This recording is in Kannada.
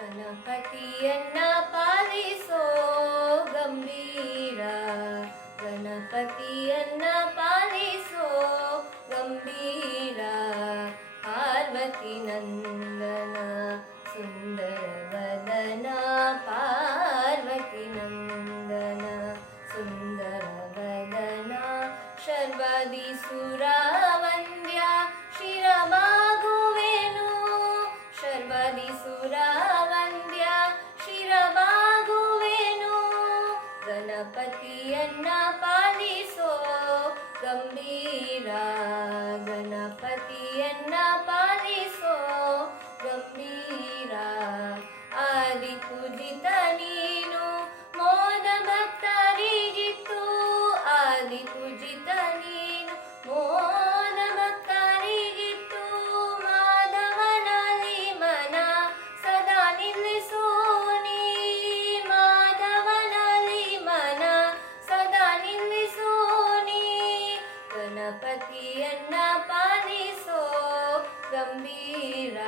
ಗಣಪತಿಯನ್ನ ಪಾಲಿಸೋ ಗಂಭೀರ, ಗಣಪತಿಯನ್ನ ಪಾಲಿಸೋ ಗಂಭೀರ. ಪಾರ್ವತಿ ನಂದನ ಸುಂದರ ವದನ, ಪಾರ್ವತಿ ನಂದನ ಸುಂದರ ವದನ. ಶರ್ವಾದಿ ಸುರವಂದ್ಯ ಶಿರಬಾಗುವೆನು, ಶರ್ವಾದಿ ಸುರವಂದ್ಯ ಶಿರಬಾಗುವೆನು. ಗಣಪತಿಯನ್ನ ಪಾಲಿಸೋ ಗಂಭೀರ, ಗಣಪತಿಯನ್ನ ಪಾಲಿಸೋ ಗಂಭೀರ. ಆದಿ ಪೂಜಿತ ನೀನು ಮೋದ ಭಕ್ತರಿಗಿತ್ತು, ಆದಿ ಪೂಜಿತ ನೀನು ಮೋದ ಭಕ್ತರಿಗಿತ್ತು. ಮಾಧವನಲ್ಲಿ ಮನ ಸದಾ ನಿಲ್ಲಿಸು ನೀ, ಮಾಧವನಲ್ಲಿ ಮನ ಸದಾ ನಿಲ್ಲಿಸು ನೀ. ಗಣಪತಿಯನ್ನ ಪಾಲಿಸೋ ಗಂಭೀರ.